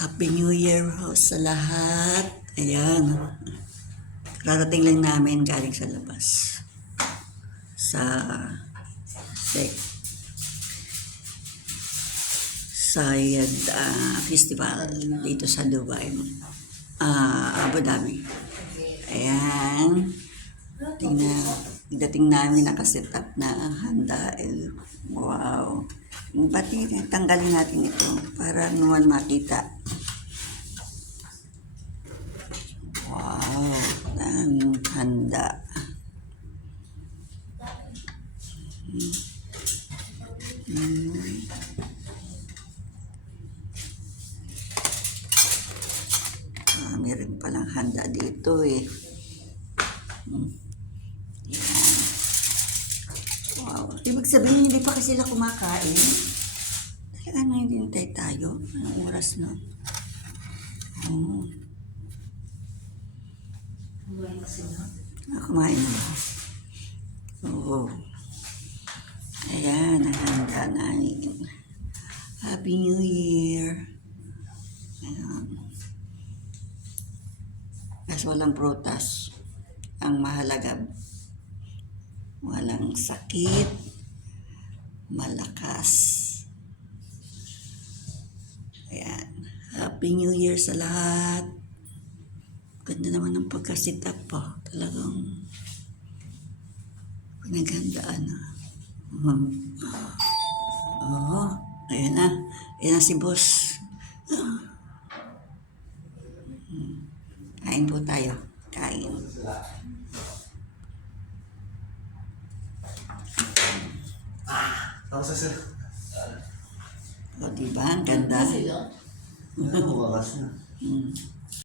Happy New Year ho sa lahat. Ayan. Rarating lang namin galing sa labas. Sa Sayed Festival dito sa Dubai. Abu Dhabi. Ayan. Dating namin nakaset up na ang handa. Wow. Pati tanggalin natin ito para naman makita. Wow. Ang handa. Meron palang handa dito eh. Yan. Wow. Ibig sabihin, hindi pa kasi sila kumakain. Talaga na hinihintay tayo. Anong oras na? Kumain na. Oo. Ayan, ang handa namin. Happy New Year. Ayan. Kasi walang prutas. Ang mahalaga, walang sakit, malakas. Ayan. Happy New Year sa lahat. Ganda naman ng pagka-sit up pa. Talagang pinaghandaan na. Oo. Ayan na. Ayan na si boss. Kain po tayo. Kain. Ako sa sir. O, diba? Ang ganda. Bumakas na.